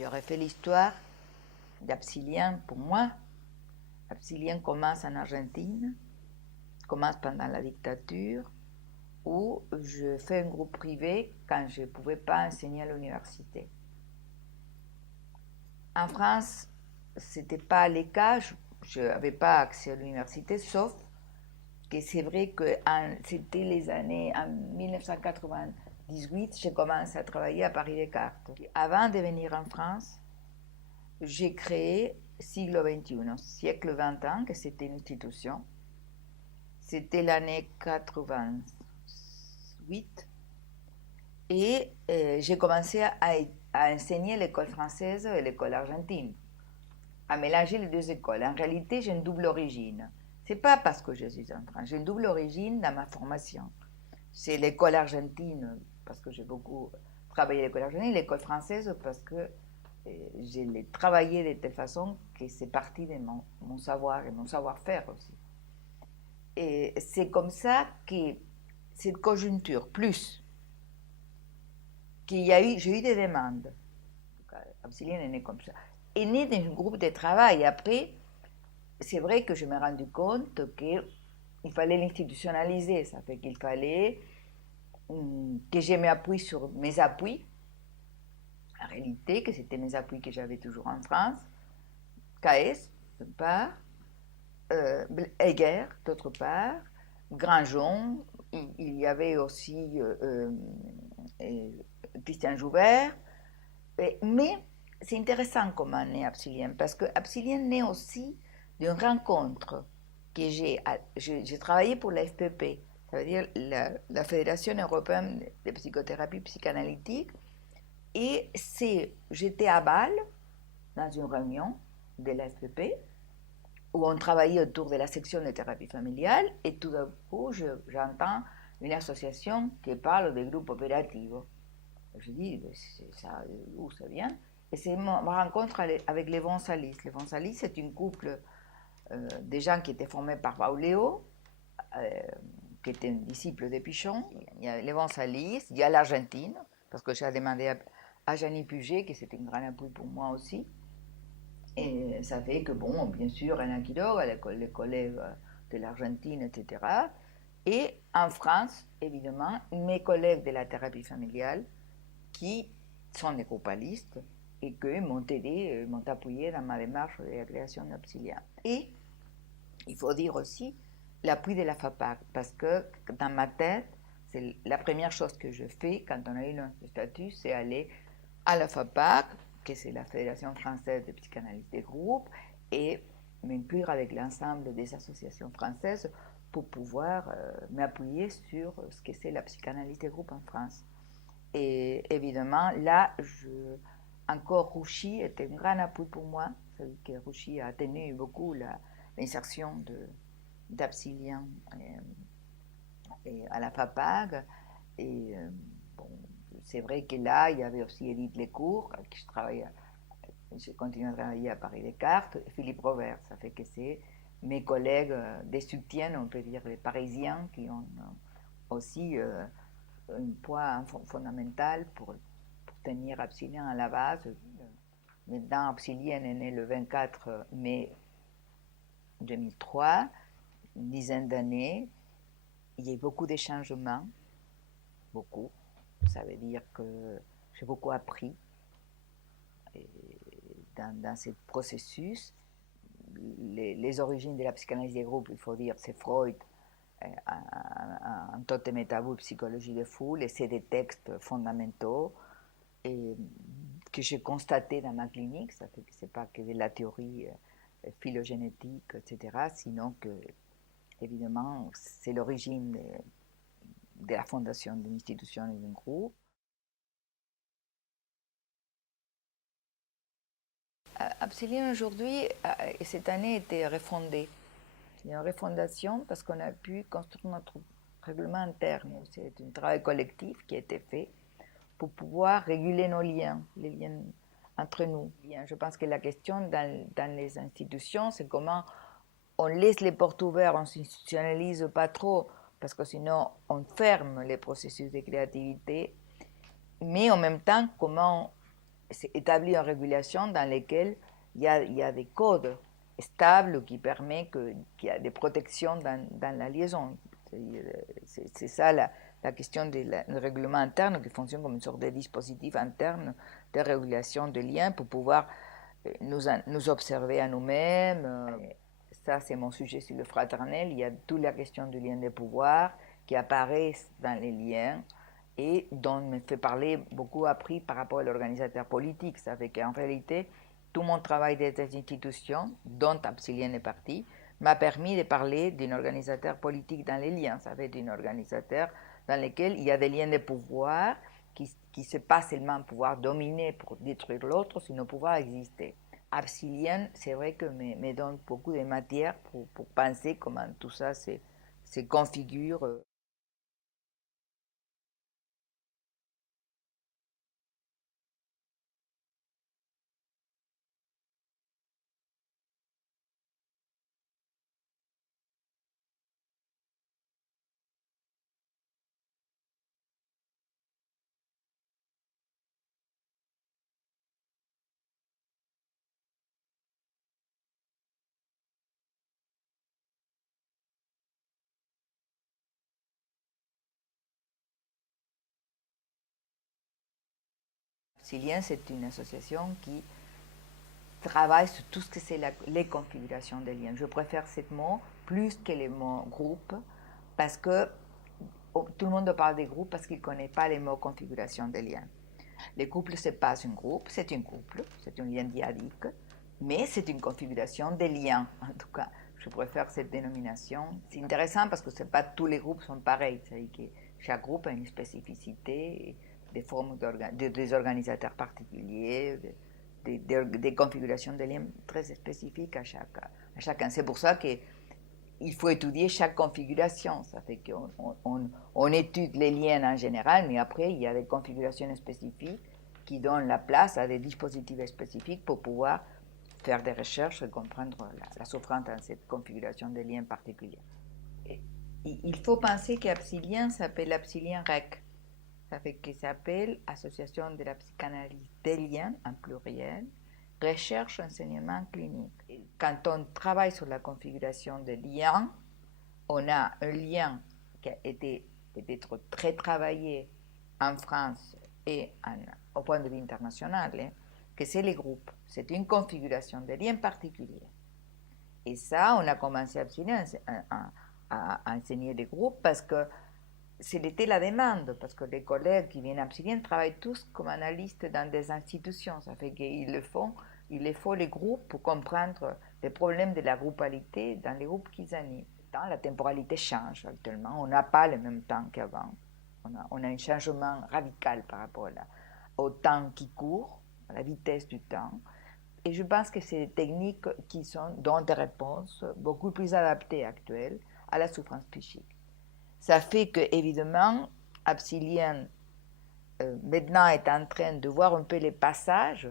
J'aurais fait l'histoire d'Absilien pour moi. Absilien commence en Argentine, commence pendant la dictature, où je fais un groupe privé quand je ne pouvais pas enseigner à l'université. En France, ce n'était pas le cas, je n'avais pas accès à l'université, sauf que c'est vrai que c'était les années, en 1998, j'ai commencé à travailler à Paris Descartes. Avant de venir en France, j'ai créé Siglo XXI, siècle 21, que c'était une institution. C'était l'année 88. Et j'ai commencé à enseigner l'école française et l'école argentine, à mélanger les deux écoles. En réalité, j'ai une double origine. Ce n'est pas parce que je suis en France, j'ai une double origine dans ma formation. C'est l'école argentine, parce que j'ai beaucoup travaillé à l'école argentine, l'école française, parce que je l'ai travaillé de telle façon que c'est parti de mon savoir et mon savoir-faire aussi. Et c'est comme ça que cette conjoncture, plus j'ai eu des demandes, Absilien est né comme ça, est né d'un groupe de travail. Après, c'est vrai que je me suis rendu compte qu'il fallait l'institutionnaliser, ça fait qu'il fallait que je m'appuie sur mes appuis, en réalité, que c'était mes appuis que j'avais toujours en France, KS, d'une part, Heger, d'autre part, Grandjean, il y avait aussi Christian Joubert, mais c'est intéressant comment est né Absilien, parce que Absilien naît aussi d'une rencontre que j'ai travaillé pour la FPP, ça veut dire la Fédération européenne de psychothérapie psychanalytique, et j'étais à Bâle, dans une réunion de la FPP, où on travaillait autour de la section de thérapie familiale, et tout d'un coup, j'entends une association qui parle des groupes opératifs. Je dis, ça, où ça vient? Et c'est ma rencontre avec Lévon Salis. Lévon Salis, c'est une couple de gens qui étaient formés par Pauléo, qui était un disciple de Pichon. Il y a Lévon Salis, il y a l'Argentine, parce que j'ai demandé à Jeannie Puget, qui c'était un grand appui pour moi aussi. Et ça fait que, bon, bien sûr, Ana Quiroga, les collègues de l'Argentine, etc. Et en France, évidemment, mes collègues de la thérapie familiale, qui sont des groupalistes et qui m'ont aidé, m'ont appuyé dans ma démarche de la création d'Absilien. Et il faut dire aussi l'appui de la FAPAC, parce que dans ma tête, c'est la première chose que je fais quand on a eu notre statut, c'est aller à la FAPAC, que c'est la Fédération française de psychanalyse des groupes, et m'inclure avec l'ensemble des associations françaises pour pouvoir m'appuyer sur ce que c'est la psychanalyse des groupes en France. Et évidemment, là, encore Rouchy était un grand appui pour moi. C'est-à-dire que Rouchy a tenu beaucoup l'insertion d'Absilien à la FAPAG. Et bon, c'est vrai que là, il y avait aussi Edith Lecourt, avec qui je continue à travailler à Paris Descartes, et Philippe Robert. Ça fait que c'est mes collègues des soutiens, on peut dire les Parisiens, qui ont aussi un poids fondamental pour tenir Absilien à la base. Maintenant, Absilien est né le 24 mai 2003, une dizaine d'années. Il y a eu beaucoup de changements, beaucoup. Ça veut dire que j'ai beaucoup appris dans ce processus. Les origines de la psychanalyse des groupes, il faut dire, c'est Freud, en Totem et Tabou, psychologie de foule, et c'est des textes fondamentaux et que j'ai constaté dans ma clinique. Ça fait que c'est pas que de la théorie phylogénétique, etc., sinon que, évidemment, c'est l'origine de la fondation d'une institution et d'un groupe. Absilien aujourd'hui, cette année, était refondé. Il y a une refondation parce qu'on a pu construire notre règlement interne. C'est un travail collectif qui a été fait pour pouvoir réguler nos liens, les liens entre nous. Je pense que la question dans les institutions, c'est comment on laisse les portes ouvertes, on ne s'institutionnalise pas trop, parce que sinon on ferme les processus de créativité, mais en même temps, comment c'est établir une régulation dans laquelle il y a des codes stables qui permettent qu'il y a des protections dans la liaison. C'est ça la question du règlement interne qui fonctionne comme une sorte de dispositif interne de régulation de liens pour pouvoir nous observer à nous-mêmes. Ça, c'est mon sujet sur le fraternel. Il y a toute la question du lien de pouvoir qui apparaissent dans les liens et dont me fait parler beaucoup appris par rapport à l'organisateur politique. Ça fait qu'en réalité, tout mon travail des institutions, dont Absilien est parti, m'a permis de parler d'un organisateur politique dans les liens. Ça fait d'un organisateur dans lequel il y a des liens de pouvoir qui se pas seulement pouvoir dominer pour détruire l'autre, sinon pouvoir exister. Absilien, c'est vrai que me donne beaucoup de matière pour penser comment tout ça se configure. Absilien, c'est une association qui travaille sur tout ce que c'est les configurations des liens. Je préfère ce mot plus que le mot groupe parce que tout le monde parle des groupes parce qu'il ne connaît pas les mots configuration des liens. Le couple, ce n'est pas un groupe, c'est un couple, c'est un lien diadique, mais c'est une configuration des liens. En tout cas, je préfère cette dénomination. C'est intéressant parce que pas tous les groupes sont pareils. C'est-à-dire que chaque groupe a une spécificité, des formes des organisateurs particuliers, des configurations de liens très spécifiques à chacun. C'est pour ça qu'il faut étudier chaque configuration. Ça fait qu'on étudie les liens en général, mais après, il y a des configurations spécifiques qui donnent la place à des dispositifs spécifiques pour pouvoir faire des recherches et comprendre la souffrance dans cette configuration de liens particuliers. Et il faut penser qu'Absilien s'appelle Absilien REC. Ça fait qu'il s'appelle Association de la psychanalyse des liens, en pluriel, recherche, enseignement clinique. Et quand on travaille sur la configuration des liens, on a un lien qui a été peut-être très travaillé en France et au point de vue international, que c'est les groupes. C'est une configuration de liens particuliers. Et ça, on a commencé à enseigner des groupes parce que c'était la demande, parce que les collègues qui viennent à Absilien travaillent tous comme analystes dans des institutions. Ça fait qu'il faut les groupes pour comprendre les problèmes de la groupalité dans les groupes qu'ils animent. La temporalité change actuellement. On n'a pas le même temps qu'avant. On a un changement radical par rapport au temps qui court, à la vitesse du temps. Et je pense que c'est des techniques qui donnent des réponses beaucoup plus adaptées actuelles à la souffrance psychique. Ça fait que, évidemment, Absilien maintenant est en train de voir un peu les passages,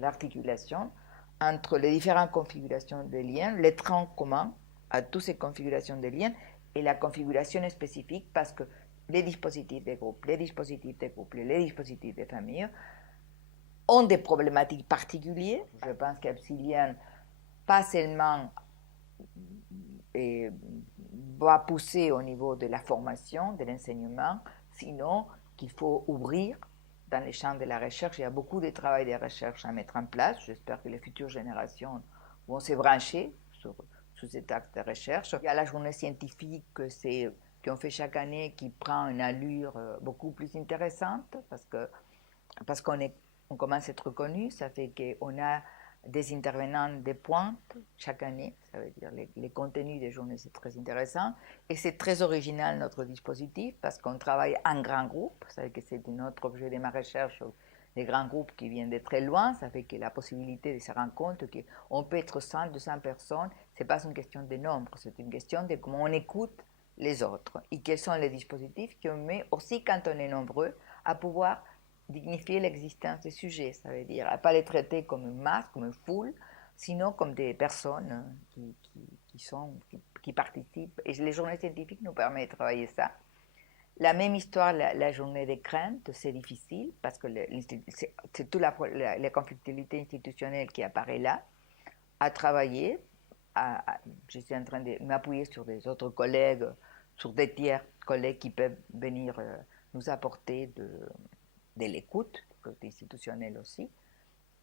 l'articulation entre les différentes configurations de liens, les troncs communs à toutes ces configurations de liens et la configuration spécifique parce que les dispositifs des groupes, les dispositifs des couples, les dispositifs des familles ont des problématiques particulières. Je pense qu'Absilien, pas seulement va pousser au niveau de la formation, de l'enseignement, sinon qu'il faut ouvrir dans les champs de la recherche. Il y a beaucoup de travail de recherche à mettre en place. J'espère que les futures générations vont se brancher sur cet acte de recherche. Il y a la journée scientifique qu'on fait chaque année qui prend une allure beaucoup plus intéressante parce qu'on commence à être reconnu. Ça fait qu'on a des intervenants de pointe chaque année. Ça veut dire les contenus des journées, c'est très intéressant. Et c'est très original notre dispositif parce qu'on travaille en grand groupe. Ça veut dire que c'est un autre objet de ma recherche. Les grands groupes qui viennent de très loin, ça fait que la possibilité de se rendre compte qu'on peut être 100, 200 personnes, ce n'est pas une question de nombre, c'est une question de comment on écoute les autres et quels sont les dispositifs qu'on met aussi quand on est nombreux à pouvoir dignifier l'existence des sujets. Ça veut dire à pas les traiter comme une masse, comme une foule, sinon comme des personnes qui participent. Et les journées scientifiques nous permettent de travailler ça. La même histoire, la journée des craintes, c'est difficile parce que c'est toute la conflictualité institutionnelle qui apparaît là, à travailler. Je suis en train de m'appuyer sur des autres collègues, sur des tiers collègues qui peuvent venir nous apporter de l'écoute, côté institutionnel aussi.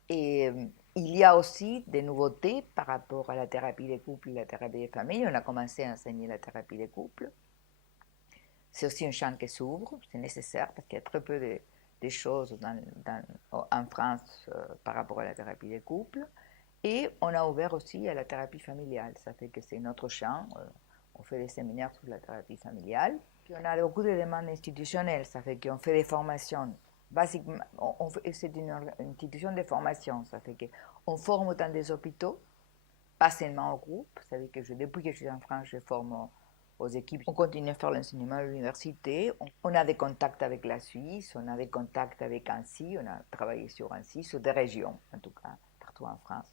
Et il y a aussi des nouveautés par rapport à la thérapie des couples et la thérapie des familles. On a commencé à enseigner la thérapie des couples. C'est aussi un champ qui s'ouvre, c'est nécessaire parce qu'il y a très peu de choses en France par rapport à la thérapie des couples. Et on a ouvert aussi à la thérapie familiale. Ça fait que c'est notre champ. On fait des séminaires sur la thérapie familiale. Puis on a beaucoup de demandes institutionnelles. Ça fait qu'on fait des formations. Basiquement, c'est une institution de formation. Ça fait qu'on forme dans des hôpitaux, pas seulement au groupe. Ça fait que depuis que je suis en France, je forme aux équipes. On continue à faire l'enseignement à l'université. On a des contacts avec la Suisse, on a des contacts avec Annecy. On a travaillé sur Annecy, sur des régions, en tout cas, partout en France.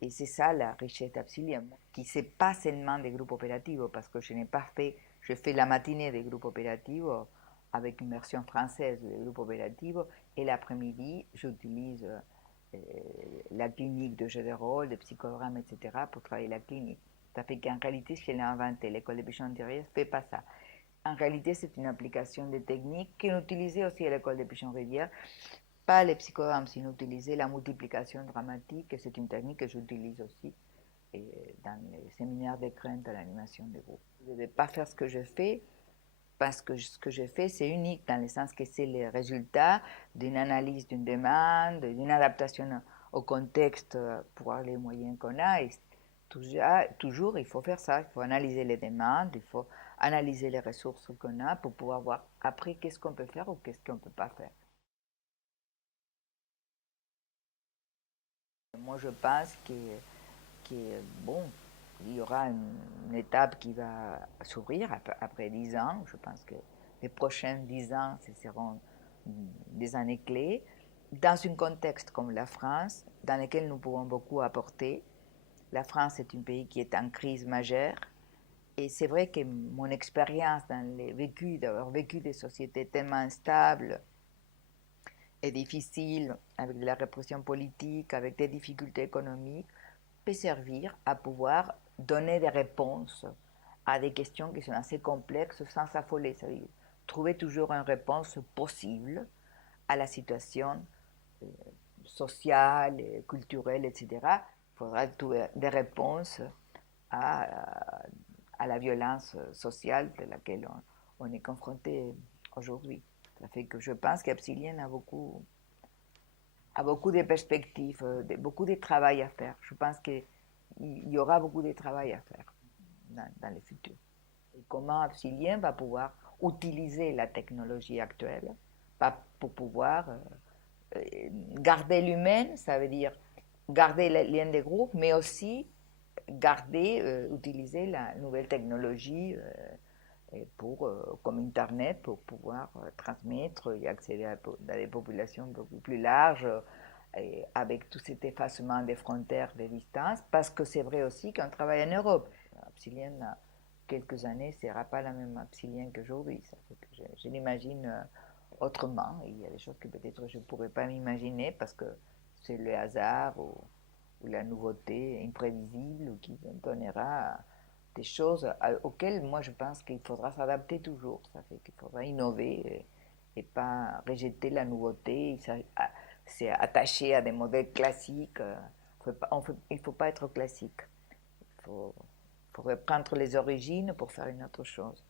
Et c'est ça la richesse d'Absilien, qui c'est pas seulement des groupes opératifs, parce que je n'ai pas fait, je fais la matinée des groupes opératifs avec une version française des groupes opératifs, et l'après-midi, j'utilise la clinique de jeu de rôle, de psychogramme, etc., pour travailler la clinique. Ça fait qu'en réalité, je l'ai inventé, l'école des pigeons rivière ne fait pas ça. En réalité, c'est une application de techniques qu'on utilisait aussi à l'école des pigeons rivière, pas les psychogrammes, sinon utiliser la multiplication dramatique, c'est une technique que j'utilise aussi dans les séminaires de crainte à l'animation des groupes. Je ne vais pas faire ce que je fais, parce que ce que je fais, c'est unique, dans le sens que c'est le résultat d'une analyse d'une demande, d'une adaptation au contexte pour voir les moyens qu'on a. Et toujours, il faut faire ça, il faut analyser les demandes, il faut analyser les ressources qu'on a pour pouvoir voir après qu'est-ce qu'on peut faire ou qu'est-ce qu'on ne peut pas faire. Moi, je pense bon, il y aura une étape qui va s'ouvrir après 10 ans. Je pense que les prochains 10 ans, ce seront des années clés, dans un contexte comme la France, dans lequel nous pouvons beaucoup apporter. La France est un pays qui est en crise majeure. Et c'est vrai que mon expérience d'avoir vécu des sociétés tellement instables et difficiles, avec de la répression politique, avec des difficultés économiques, peut servir à pouvoir donner des réponses à des questions qui sont assez complexes sans s'affoler. C'est-à-dire trouver toujours une réponse possible à la situation sociale, culturelle, etc. Il faudra trouver des réponses à, à la violence sociale de laquelle on est confronté aujourd'hui. Ça fait que je pense qu'Absilien a beaucoup de perspectives, beaucoup de travail à faire. Je pense qu'il y aura beaucoup de travail à faire dans le futur. Et comment Absilien va pouvoir utiliser la technologie actuelle pour pouvoir garder l'humain, ça veut dire garder les liens des groupes, mais aussi utiliser la nouvelle technologie comme Internet pour pouvoir transmettre et accéder à des populations beaucoup plus larges avec tout cet effacement des frontières, des distances, parce que c'est vrai aussi qu'on travaille en Europe. Absilien, quelques années, ce ne sera pas la même Absilien qu'aujourd'hui. Je l'imagine autrement. Il y a des choses que peut-être je ne pourrais pas m'imaginer parce que c'est le hasard ou la nouveauté imprévisible qui donnera des choses auxquelles moi je pense qu'il faudra s'adapter toujours. Ça fait qu'il faudra innover et pas rejeter la nouveauté, c'est attaché à des modèles classiques. Il ne faut pas être classique. Il faut reprendre les origines pour faire une autre chose.